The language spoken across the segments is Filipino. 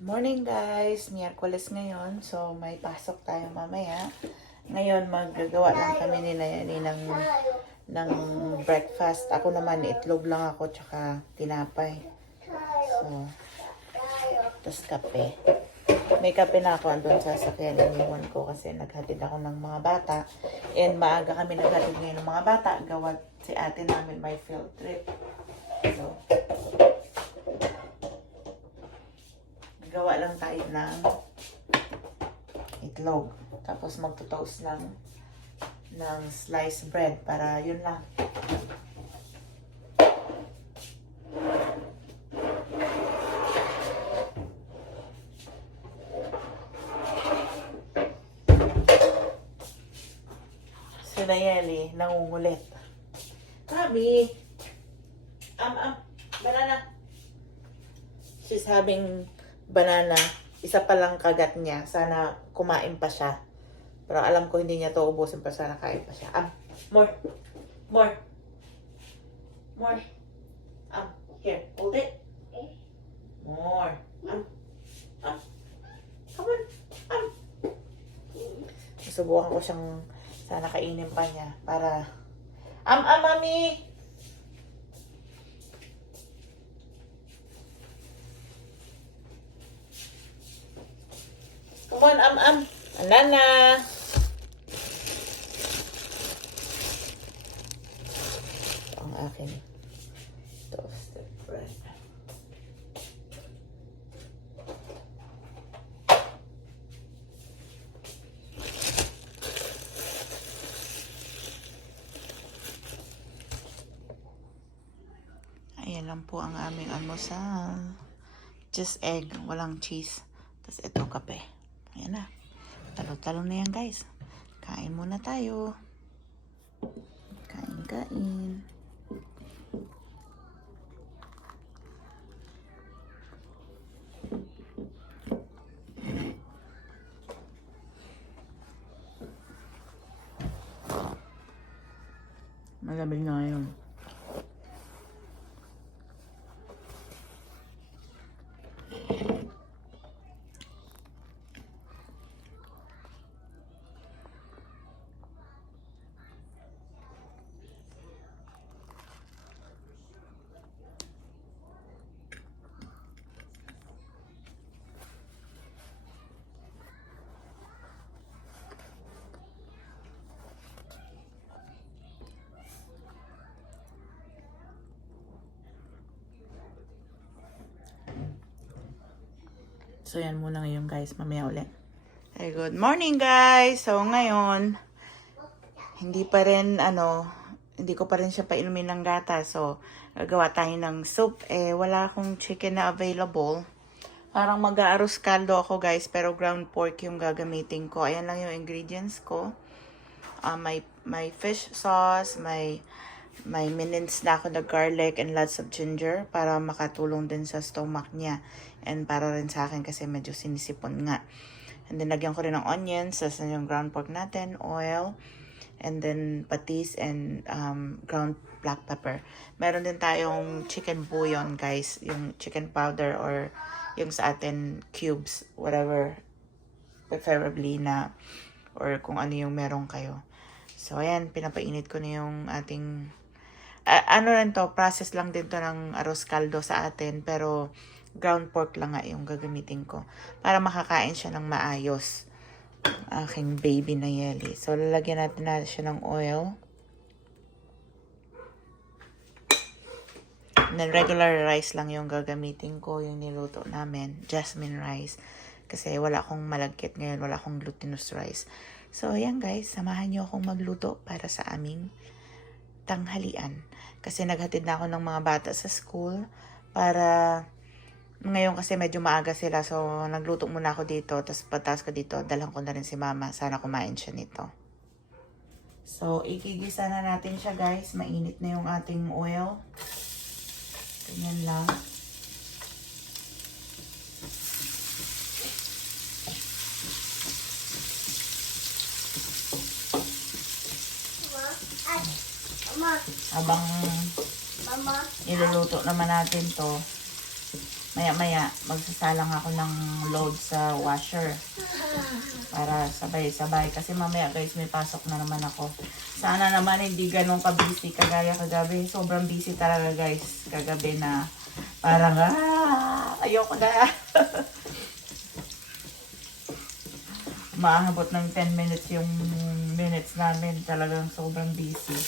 Morning guys! Miyerkules ngayon. So, may pasok tayo mamaya. Ngayon, maggagawa lang kami nila ng breakfast. Ako naman, itlog lang ako, tsaka tinapay. So, tapos kape. May kape na ako andun sa sakyan. Iniwan ko kasi naghatid ako ng mga bata. And maaga kami naghatid ngayon ng mga bata. Gawat si ate namin may field trip. So, gawa lang tayo ng itlog. Tapos magto-toast ng sliced bread para yun lang. Si Nayeli, nangungulit. Kami, banana. She's having banana. Isa pa lang kagat niya. Sana kumain pa siya. Pero alam ko hindi niya to ubusin pa. Sana kain pa siya. More. More. More. Here. Hold it. More. Come on. Susubukan ko siyang sana kainin pa niya. Para mami. Come on, Banana. Ito ang aking toasted bread. Ayan lang po ang aming almusal. Just egg, walang cheese. Tapos ito kape. Ayan na. Talo-talo na yan guys. Kain muna tayo. Kain. Malamig na ngayon. So, yan muna ngayon guys. Mamaya ulit. Hey, good morning guys! So, ngayon, hindi ko pa rin siya painumin ng gata. So, gagawa tayo ng soup. Wala akong chicken na available. Parang mag-aaros kaldo ako guys. Pero ground pork yung gagamitin ko. Ayan lang yung ingredients ko. May fish sauce, may mince na ako na garlic and lots of ginger para makatulong din sa stomach niya. And para rin sa akin kasi medyo sinisipon nga. And then, lagyan ko rin ng onions, sasa yung ground pork natin, oil, and then patis and ground black pepper. Meron din tayong chicken bouillon, guys. Yung chicken powder or yung sa atin cubes, whatever, preferably na, or kung ano yung meron kayo. So, ayan, pinapainit ko na yung ating, process lang din to ng arroz caldo sa atin, pero ground pork lang nga yung gagamitin ko para makakain siya ng maayos. Aking baby na Nayeli. So, lalagyan natin siya ng oil. And then, regular rice lang yung gagamitin ko, yung niluto namin. Jasmine rice. Kasi wala akong malagkit ngayon. Wala akong glutinous rice. So, ayan guys. Samahan niyo akong magluto para sa aming tanghalian. Kasi naghatid na ako ng mga bata sa school para ngayon kasi medyo maaga sila. So, nagluto muna ako dito. Tapos patas ko dito. Dalhan ko na rin si mama. Sana kumain siya nito. So, ikigisa na natin siya guys. Mainit na yung ating oil. Ganyan lang. Habang niluluto naman natin to, maya-maya magsasalang ako ng load sa washer para sabay-sabay. Kasi mamaya guys, may pasok na naman ako. Sana naman hindi ganun ka-busy kagaya kagabi. Sobrang busy talaga guys kagabi na parang ayoko na. Maabot ng 10 minutes yung minutes namin. Talagang sobrang busy.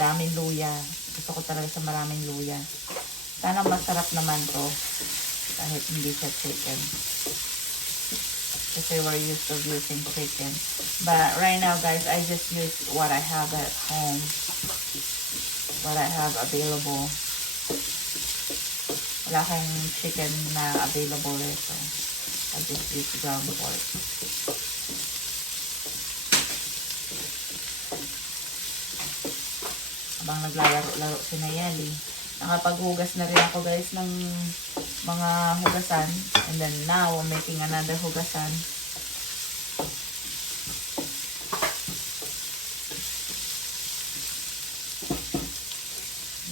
Daming luya. Gusto ko talaga sa maraming luya. Sana masarap naman to. Kahit hindi siya chicken. Kasi we're used to using chicken. But right now guys, I just use what I have at home. What I have available. Wala akong chicken na available ito. I just use ground pork. Habang naglalaro-laro si Nayeli, nakapaghugas na rin ako guys ng mga hugasan. And then now, I'm making another hugasan.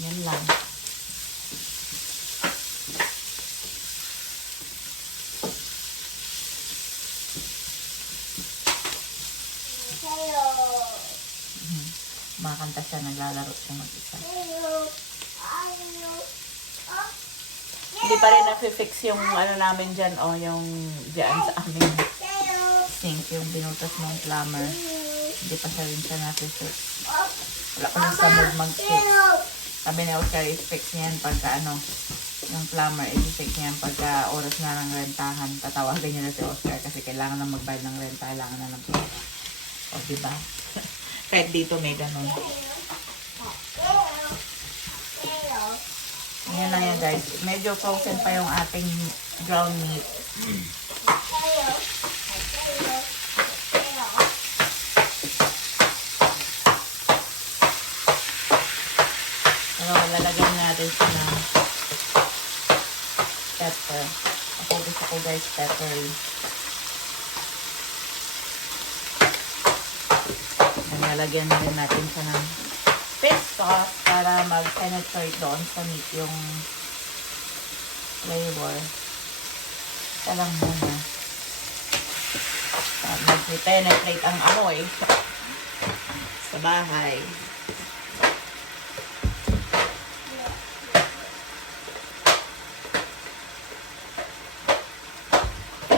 Yan lang. Makakanta siya, naglalaro siya mag-isa. Hindi pa rin na-fix yung ano namin dyan, yung dyan sa aming sink, yung binutas ng plumber. Hindi pa siya rin siya na-fix. Wala pa rin sa mood mag-fix. Sabi ni Oscar, i-fix niyan pagka yung plumber, i-fix niyan pagka oras na ng rentahan. Tatawagan niya na si Oscar kasi kailangan na magbayad ng renta, kailangan na ng pera. O, diba? Kahit dito may ganun. Yan lang yan guys. Medyo frozen pa yung ating ground meat. Pero lalagyan natin siya ng pepper. Ako gusto ko guys peppery. Lalagyan na rin natin siya ng fish sauce para mag-penetrate doon sa meat yung flavor. Ito lang muna. Mag-penetrate ang amoy sa bahay.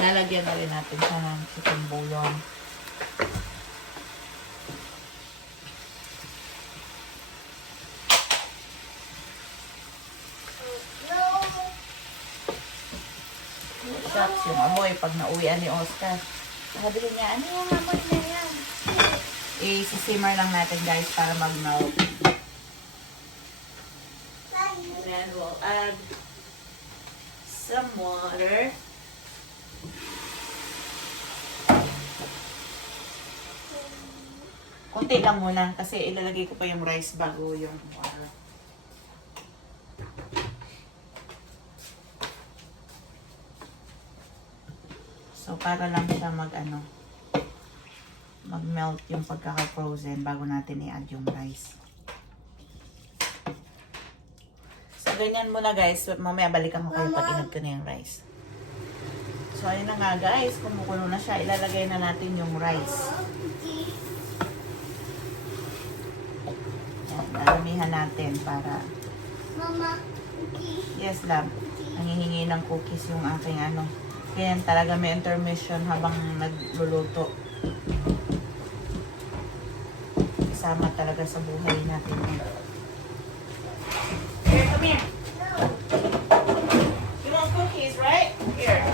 Lalagyan na rin natin siya ng chicken bouillon. Shucks, yung amoy pag nauwian ni Oscar. Sabi niya, ano yung amoy na yan? I-simmer lang natin guys para mag-melt. Then we'll add some water. Kunti lang muna kasi ilalagay ko pa yung rice bago yung water. So, para lang siya mag-melt yung pagkaka-frozen bago natin i-add yung rice. So, ganyan muna guys. Mamaya balikan ko kayo pag inad ko na yung rice. So, ayun na nga guys. Kumukulo na siya. Ilalagay na natin yung rice. Yan, daramihan natin para... Mama, cookie. Yes, love. Nangihingi ng cookies yung aking Kaya talaga may intermission habang nagluluto. Kasama talaga sa buhay natin. Here, come here. You want cookies, right? Here.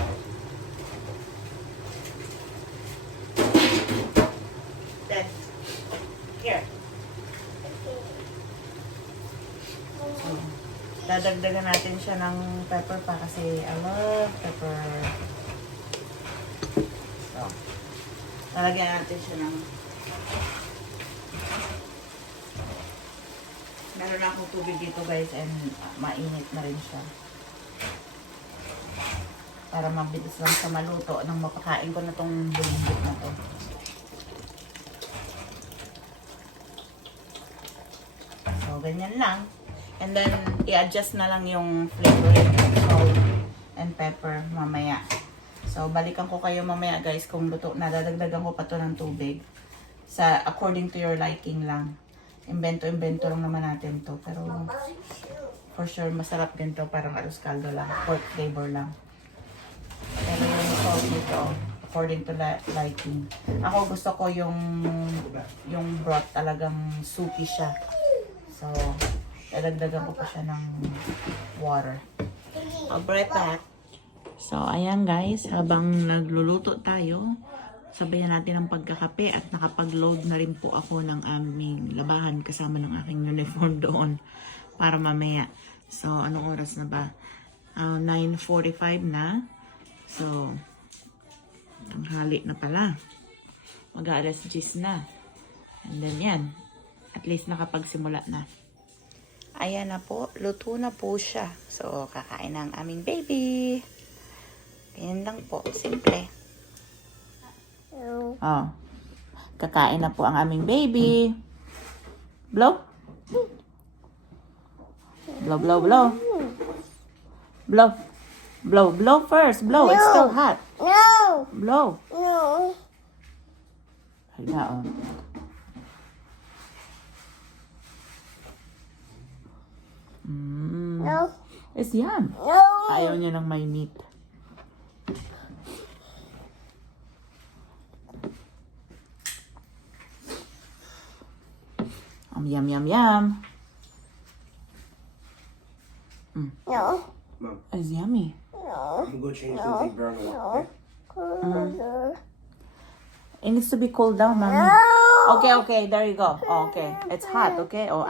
Then, here. So, dadagdagan natin siya ng pepper pa kasi I love pepper. So, lalagyan natin siya ng meron na akong tubig dito guys and mainit na rin siya. Para mabilis lang sa maluto nang mapakain ko na tong bulit na to. So, ganyan lang. And then, i-adjust na lang yung flavor. So, pepper mamaya. So, balikan ko kayo mamaya guys kung luto na. Dadagdagan ko pa to ng tubig. According to your liking lang. Invento lang naman natin to. Pero, for sure, masarap din to. Parang arroz caldo lang. Pork flavor lang. Pero yung sauce nito, according to liking. Ako gusto ko yung broth talagang soupy siya. So, dadagdagan ko pa siya ng water. I'll be right back. So, ayan guys, habang nagluluto tayo, sabayan natin ang pagkakape at nakapag-load na rin po ako ng aming labahan kasama ng aking uniform doon para mamaya. So, anong oras na ba? 9:45 na. So, tanghali na pala. Mag-aalas 10 na. And then yan. At least nakapagsimula na. Ayan na po. Luto na po siya. So, kakain na ang aming baby. Ganyan lang po. Simple. Oh. Kakain na po ang aming baby. Blow. Blow, blow, blow. Blow. Blow. Blow first. Blow. It's still hot. No. Blow. No. Hala, oh. No. It's yum. No. Ayaw niya ng may meat. Yum, yum, yum. No. Mom, It's yummy. No. I'm gonna go change to the brown one. Okay? It needs to be cooled down, mommy. Okay, okay. There you go. Oh, okay. It's hot, okay? Oh,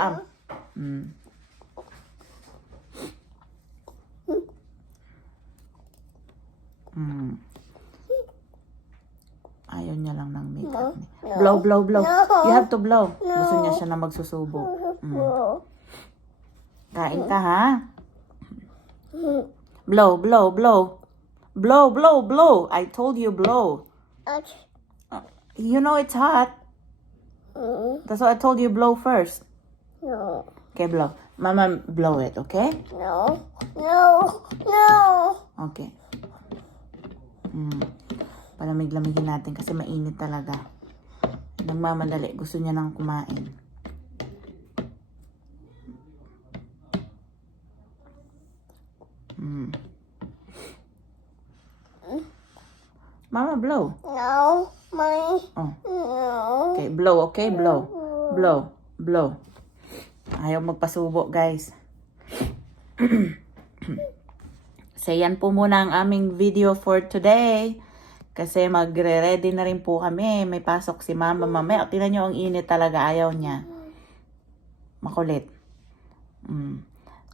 Ayaw niya lang ng makeup. Blow, blow, blow. You have to blow. Gusto niya siya na magsusubo. Kain ka, ha? Blow, blow, blow. Blow, blow, blow. I told you blow. You know it's hot. That's why I told you blow first. No. Okay, blow. Mama, blow it, okay? No. No. No. Okay. Palamig-lamigin natin kasi mainit talaga. Nagmamadali. Gusto niya nang kumain. Mama, blow. No. Mommy. Oh. No. Okay, blow, okay? Blow. Blow. Blow. Ayaw magpasubo, guys. So, yan po muna ang aming video for today. Kasi magre-ready na rin po kami. May pasok si mama mamaya. Tingnan nyo, ang init talaga. Ayaw niya. Makulit.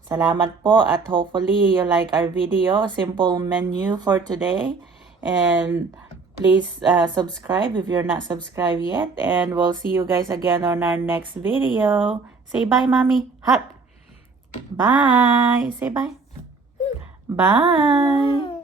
Salamat po at hopefully you like our video. Simple menu for today. And please subscribe if you're not subscribed yet. And we'll see you guys again on our next video. Say bye, mommy. Hot. Bye. Say bye. Bye.